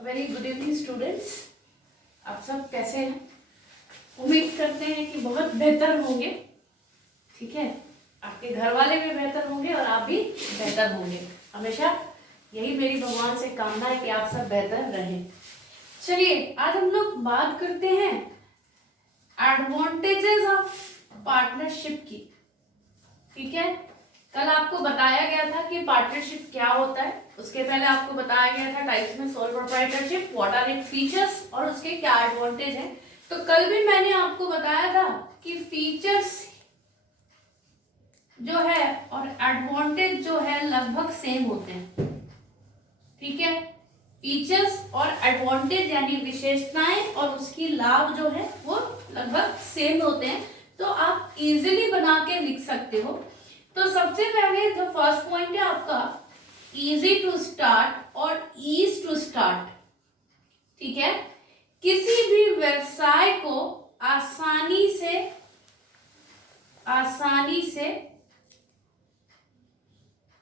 Very good evening students. आप सब कैसे हैं? उम्मीद करते हैं कि बहुत बेहतर होंगे। ठीक है, आपके घर वाले भी बेहतर होंगे और आप भी बेहतर होंगे। हमेशा यही मेरी भगवान से कामना है कि आप सब बेहतर रहें। चलिए आज हम लोग बात करते हैं एडवांटेजेस ऑफ पार्टनरशिप की। ठीक है, कल आपको बताया गया था कि पार्टनरशिप क्या होता है। उसके पहले आपको बताया गया था टाइप्स में sole proprietorship, what are it features और उसके क्या एडवांटेज हैं। तो कल भी मैंने आपको बताया था कि फीचर्स जो है और एडवांटेज जो है लगभग सेम होते हैं। ठीक है, फीचर्स और एडवांटेज यानी विशेषताएं और उसकी लाभ जो है वो लगभग सेम होते हैं, तो आप इजीली बना के लिख सकते हो। तो सबसे पहले जो फर्स्ट पॉइंट है आपका इजी टू स्टार्ट और ईज टू स्टार्ट। ठीक है, किसी भी व्यवसाय को आसानी से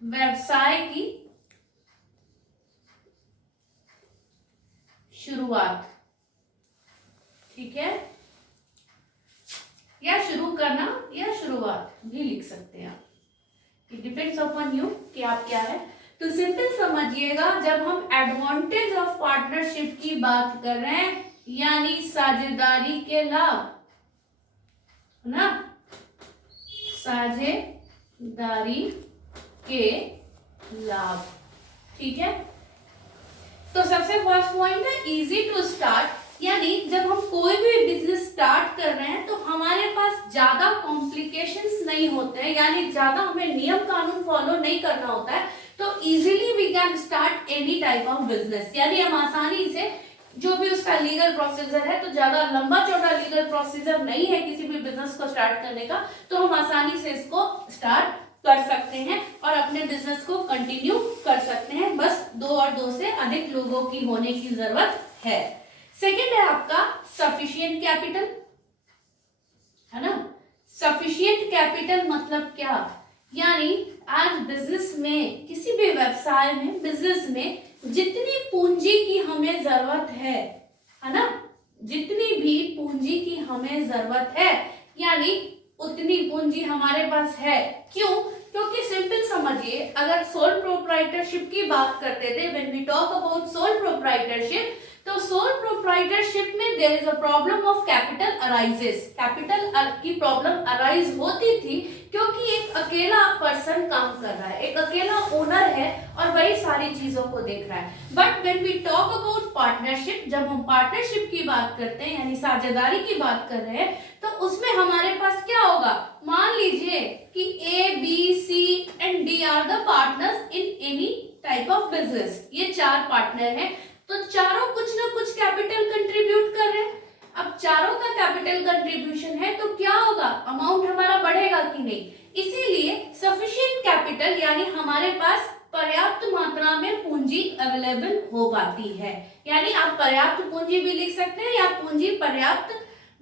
व्यवसाय की शुरुआत, ठीक है, या शुरू करना या शुरुआत भी लिख सकते हैं आप। इट डिपेंड्स अपॉन यू कि आप क्या है। तो सिंपल समझिएगा, जब हम एडवांटेज ऑफ पार्टनरशिप की बात कर रहे हैं यानी साझेदारी के लाभ, है ना, साझेदारी के लाभ। ठीक है, तो सबसे फर्स्ट पॉइंट है इजी टू स्टार्ट, यानी जब हम कोई भी बिजनेस स्टार्ट कर रहे हैं तो हमारे पास ज्यादा कॉम्प्लिकेशंस नहीं होते हैं, यानी ज्यादा हमें नियम कानून फॉलो नहीं करना होता है। तो easily we can start any type of business, यानी हम आसानी से जो भी उसका लीगल प्रोसीजर है, तो ज्यादा लंबा चौड़ा लीगल प्रोसीजर नहीं है किसी भी बिजनेस को स्टार्ट करने का, तो हम आसानी से इसको स्टार्ट कर सकते हैं और अपने बिजनेस को कंटिन्यू कर सकते हैं। बस 2 और 2 से अधिक लोगों की होने की जरूरत है। सेकेंड है आपका सफिशिएंट कैपिटल, है ना। सफिशिएंट कैपिटल मतलब क्या, यानी आज बिजनेस में, किसी भी व्यवसाय में, बिजनेस में जितनी पूंजी की हमें जरूरत है ना, जितनी भी पूंजी की हमें जरूरत है, यानी उतनी पूंजी हमारे पास है। क्यों? क्योंकि सिंपल समझिए, अगर सोल प्रोप्राइटरशिप की बात करते थे, when we talk about sole proprietorship, तो सोल प्रोप्राइटरशिप में there is a problem of capital arises. Capital की प्रॉब्लम अराइज होती थी क्योंकि एक अकेला पर्सन काम कर रहा है, एक अकेला ओनर है और वही सारी चीजों को देख रहा है। But when we talk about partnership, जब हम पार्टनरशिप की बात करते हैं यानी साझेदारी की बात कर रहे हैं, तो उसमें हमारे पास क्या होगा, मान लीजिए कि A, B, C and D are the partners in any type of business. ये 4 पार्टनर हैं, तो चारों कुछ ना कुछ कैपिटल कंट्रीब्यूट कर रहे हैं। अब चारों का कैपिटल कंट्रीब्यूशन है तो क्या होगा, अमाउंट हमारा बढ़ेगा कि नहीं। इसीलिए सफिशिएंट कैपिटल यानी हमारे पास पर्याप्त मात्रा में पूंजी अवेलेबल हो पाती है, यानी आप पर्याप्त पूंजी भी लिख सकते हैं या पूंजी पर्याप्त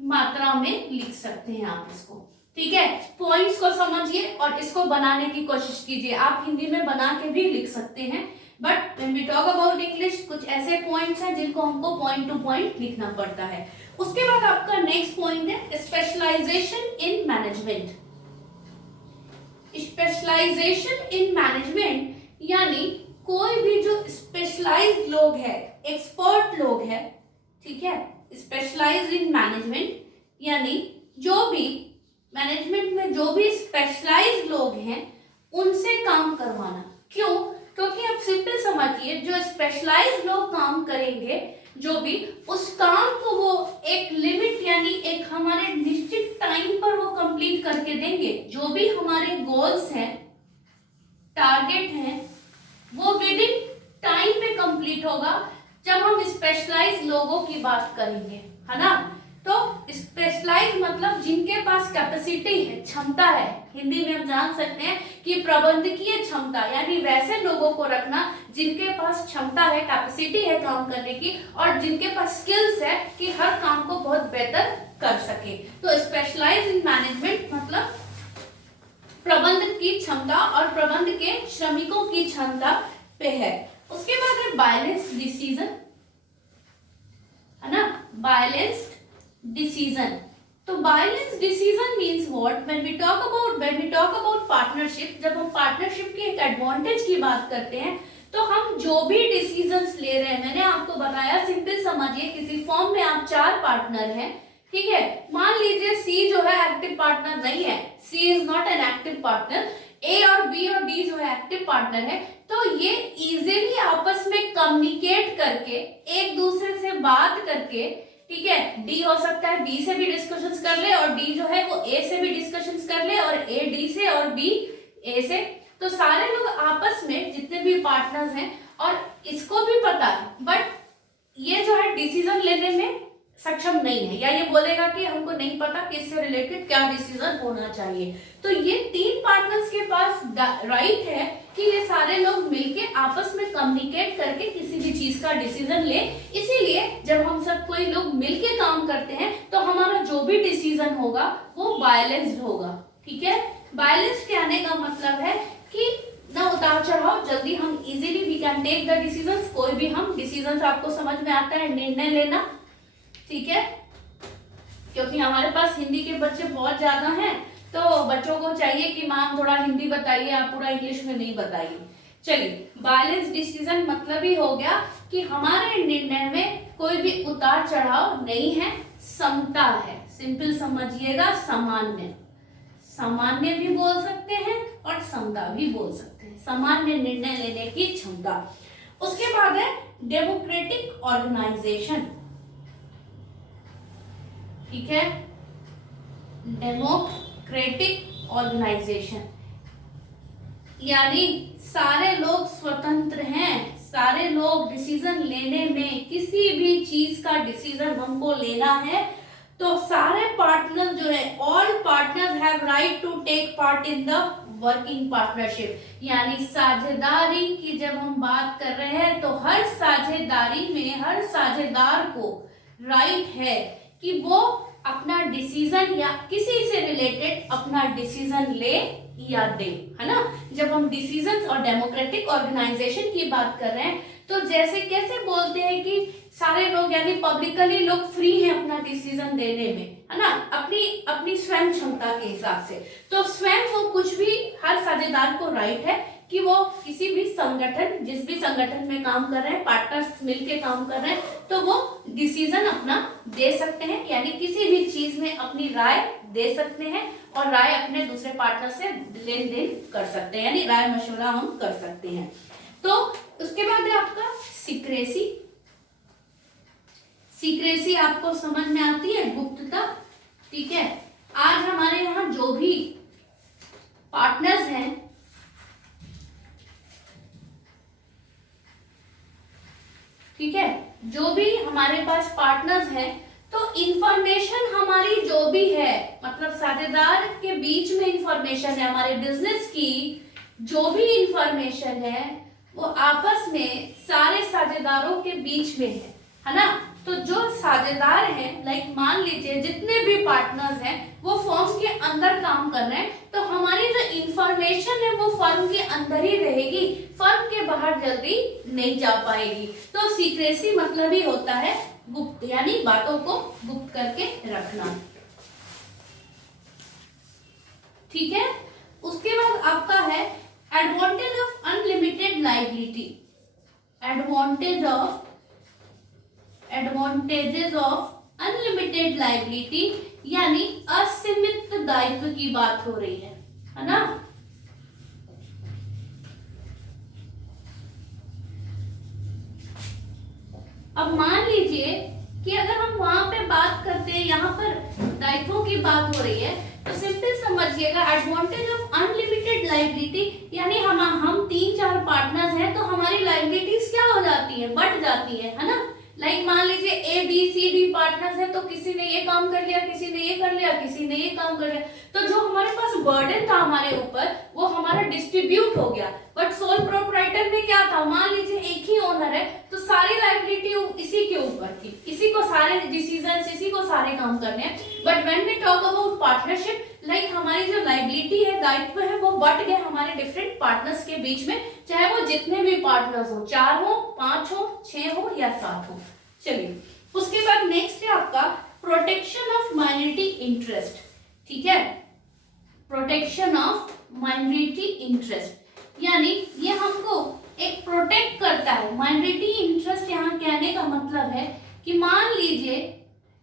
मात्रा में लिख सकते हैं आप इसको। ठीक है, पॉइंट्स को समझिए और इसको बनाने की कोशिश कीजिए। आप हिंदी में बना के भी लिख सकते हैं, but when we talk about English कुछ ऐसे पॉइंट्स हैं जिनको हमको पॉइंट टू पॉइंट लिखना पड़ता है। उसके बाद आपका नेक्स्ट पॉइंट है specialisation in management. Specialisation in management यानी कोई भी जो स्पेशलाइज्ड लोग है, एक्सपर्ट लोग है, ठीक है, स्पेशलाइज्ड इन मैनेजमेंट यानी जो भी मैनेजमेंट में जो भी स्पेशलाइज्ड लोग हैं उनसे काम करवाना। क्यों? क्योंकि आप सिंपल समझिए, जो स्पेशलाइज्ड लोग काम करेंगे, जो भी उस काम को वो एक लिमिट यानी एक हमारे निश्चित टाइम पर वो कंप्लीट करके देंगे। जो भी हमारे गोल्स हैं, टारगेट हैं, वो विद इन टाइम पे कंप्लीट होगा जब हम स्पेशलाइज्ड लोगों की बात करेंगे, है ना। तो स्पेशलाइज्ड मतलब जिनके पास कैपेसिटी है, क्षमता है। हिंदी में हम जान सकते हैं कि प्रबंधकीय क्षमता, यानी वैसे लोगों को रखना जिनके पास क्षमता है, कैपेसिटी है काम करने की और जिनके पास स्किल्स है कि हर काम को बहुत बेहतर कर सके। तो स्पेशलाइज्ड इन मैनेजमेंट मतलब प्रबंधन की क्षमता और प्रबंध के श्रमिकों की क्षमता पे है। उसके बाद है बैलेंस डिसीजन, बैलेंस्ड डिसीजन। तो balance decision means what, when we talk about partnership, जब हम पार्टनरशिप के एक एडवांटेज की बात करते हैं तो हम जो भी डिसीजंस ले रहे हैं, मैंने आपको बताया, सिंपल समझिए, किसी फॉर्म में आप 4 पार्टनर हैं, ठीक है, मान लीजिए सी जो है एक्टिव पार्टनर नहीं है, C is not an active partner, A और बी और डी जो है एक्टिव पार्टनर है, तो ये इजीली आपस में कम्युनिकेट करके, एक दूसरे से बात करके, ठीक है, डी हो सकता है बी से भी डिस्कशंस कर ले और डी जो है वो ए से भी डिस्कशंस कर ले और ए डी से और बी ए से, तो सारे लोग आपस में जितने भी पार्टनर्स हैं, और इसको भी पता है, बट ये जो है डिसीजन लेने में सक्षम नहीं है, या ये बोलेगा कि हमको नहीं पता कि इससे रिलेटेड क्या डिसीजन होना चाहिए। तो ये 3 पार्टनर्स के पास राइट है कि ये सारे लोग मिलके आपस में कम्युनिकेट करके किसी भी चीज का डिसीजन ले। इसीलिए जब हम सब कोई लोग मिलके काम करते हैं तो हमारा जो भी डिसीजन होगा वो बैलेंस्ड होगा, ठीक है। बैलेंस्ड कहने का मतलब है कि ना उतार चढ़ाव, जल्दी हम easily we can take the decisions, कोई भी हम डिसीजंस आपको समझ में आता है, निर्णय लेना, ठीक है, क्योंकि हमारे पास हिंदी के बच्चे बहुत ज्यादा हैं, तो बच्चों को चाहिए कि मैम थोड़ा हिंदी बताइए, आप पूरा इंग्लिश में नहीं बताइए। चलिए, बैलेंस डिसीजन मतलब ही हो गया कि हमारे निर्णय में कोई भी उतार चढ़ाव नहीं है, समता है, सिंपल समझिएगा, सामान्य, सामान्य भी बोल सकते हैं और समता भी बोल सकते हैं, सामान्य निर्णय लेने की क्षमता। उसके बाद है डेमोक्रेटिक ऑर्गेनाइजेशन, ठीक है, डेमोक्रेटिक ऑर्गेनाइजेशन यानी सारे लोग स्वतंत्र हैं, सारे लोग डिसीजन लेने में, किसी भी चीज का डिसीजन हमको लेना है तो सारे पार्टनर जो है, all partners have right to take part in the working partnership, यानी साझेदारी की जब हम बात कर रहे हैं तो हर साझेदारी में हर साझेदार को राइट है कि वो अपना डिसीजन या किसी से रिलेटेड अपना डिसीजन ले या दे, है ना। जब हम डिसीजंस और डेमोक्रेटिक ऑर्गेनाइजेशन की बात कर रहे हैं तो जैसे कैसे बोलते हैं कि सारे लोग यानी पब्लिकली लोग फ्री हैं अपना डिसीजन देने में, है ना, अपनी अपनी स्वयं क्षमता के हिसाब से, तो स्वयं वो कुछ भी, हर साझेदार को राइट है कि वो किसी भी संगठन, जिस भी संगठन में काम कर रहे हैं, पार्टनर्स मिलके काम कर रहे हैं, तो वो डिसीजन अपना दे सकते हैं, यानी किसी भी चीज में अपनी राय दे सकते हैं और राय अपने दूसरे पार्टनर से लेन देन कर सकते हैं, यानी राय मशवरा हम कर सकते हैं। तो उसके बाद है आपका सीक्रेसी। सीक्रेसी आपको समझ में आती है, गुप्तता, ठीक है। आज हमारे यहाँ जो भी पार्टनर्स हैं, ठीक है, जो भी हमारे पास पार्टनर्स हैं, तो इंफॉर्मेशन हमारी जो भी है, मतलब साझेदार के बीच में इंफॉर्मेशन है, हमारे बिजनेस की जो भी इंफॉर्मेशन है वो आपस में सारे साझेदारों के बीच में है ना। तो जो साझेदार हैं, लाइक मान लीजिए जितने भी पार्टनर्स हैं वो फर्म के अंदर काम कर रहे हैं, तो हमारी जो इंफॉर्मेशन है वो फर्म के अंदर ही रहेगी, फर्म के बाहर जल्दी नहीं जा पाएगी। तो सीक्रेसी मतलब ही होता है गुप्त, यानी बातों को गुप्त करके रखना, ठीक है। उसके बाद आपका है advantage of unlimited liability, advantages of unlimited liability, यानी असीमित दायित्व की बात हो रही है ना। अब मान लीजिए कि अगर हम वहां पे बात करते हैं, यहाँ पर दायित्वों की बात हो रही है, तो सिंपल समझिएगा एडवांटेज ऑफ अनलिमिटेड लायबिलिटी, यानी हम 3-4 पार्टनर्स हैं तो हमारी लायबिलिटीज क्या हो जाती है, बढ़ जाती है ना। लाइक मान लीजिए A B C D partners हैं, तो किसी ने ये काम कर लिया, किसी ने ये कर लिया, किसी ने ये काम कर लिया, तो जो हमारे पास बर्डन था हमारे ऊपर वो हमारा डिस्ट्रीब्यूट हो गया। बट सोल प्रोप्राइटर में क्या था, मान लीजिए एक ही ओनर है तो सारी लायबिलिटी इसी के ऊपर थी, इसी को सारे डिसीजंस, इसी को सारे काम करने हैं। But when we talk about partnership, like हमारी जो लायबिलिटी है, दायित्व है, वो बट गए हमारे डिफरेंट पार्टनर्स के बीच में, चाहे वो जितने भी पार्टनर्स हो, 4 हो, 5 हो, 6 हो या 7 हो। चलिए उसके बाद नेक्स्ट है आपका प्रोटेक्शन ऑफ माइनॉरिटी इंटरेस्ट, ठीक है, प्रोटेक्शन ऑफ माइनॉरिटी इंटरेस्ट, यानी ये हमको एक प्रोटेक्ट करता है। माइनॉरिटी इंटरेस्ट यहाँ कहने का मतलब है कि मान लीजिए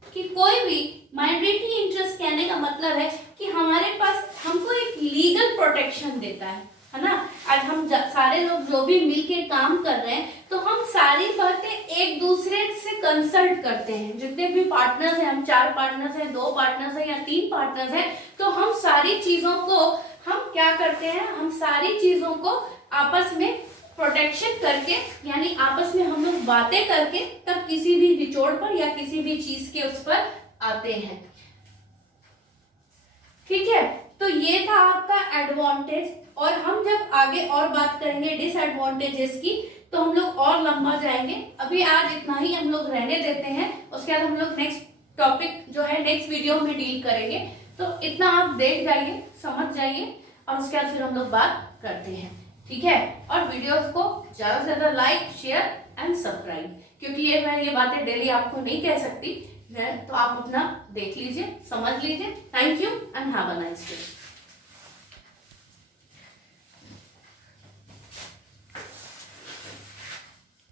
कि कोई भी माइनॉरिटी इंटरेस्ट कहने का मतलब है कि हमारे पास हमको एक लीगल प्रोटेक्शन देता है ना। आज हम सारे लोग जो भी मिलके काम कर रहे हैं तो हम सारी बातें एक दूसरे से कंसल्ट करते हैं। जितने भी पार्टनर्स हैं, हम 4 पार्टनर्स हैं, 2 पार्टनर्स हैं या 3 पार्टनर्स हैं, तो हम सारी चीजों को हम क्या करते हैं, हम सारी चीजों को आपस में प्रोटेक्शन करके, यानी आपस में हम लोग बातें करके तब किसी भी निचोड़ पर या किसी भी चीज के उस पर आते हैं, ठीक है। तो ये था आपका एडवांटेज, और हम जब आगे और बात करेंगे डिसएडवांटेजेस की तो हम लोग और लंबा जाएंगे। अभी आज इतना ही हम लोग रहने देते हैं, उसके बाद हम लोग नेक्स्ट टॉपिक जो है नेक्स्ट वीडियो में डील करेंगे। तो इतना आप देख जाइए, समझ जाइए, और उसके बाद फिर हम लोग बात करते हैं, ठीक है। और वीडियोस को ज्यादा से ज्यादा लाइक, शेयर एंड सब्सक्राइब, क्योंकि मैं ये बातें डेली आपको नहीं कह सकती, तो आप अपना देख लीजिए, समझ लीजिए। Thank you and have a nice day.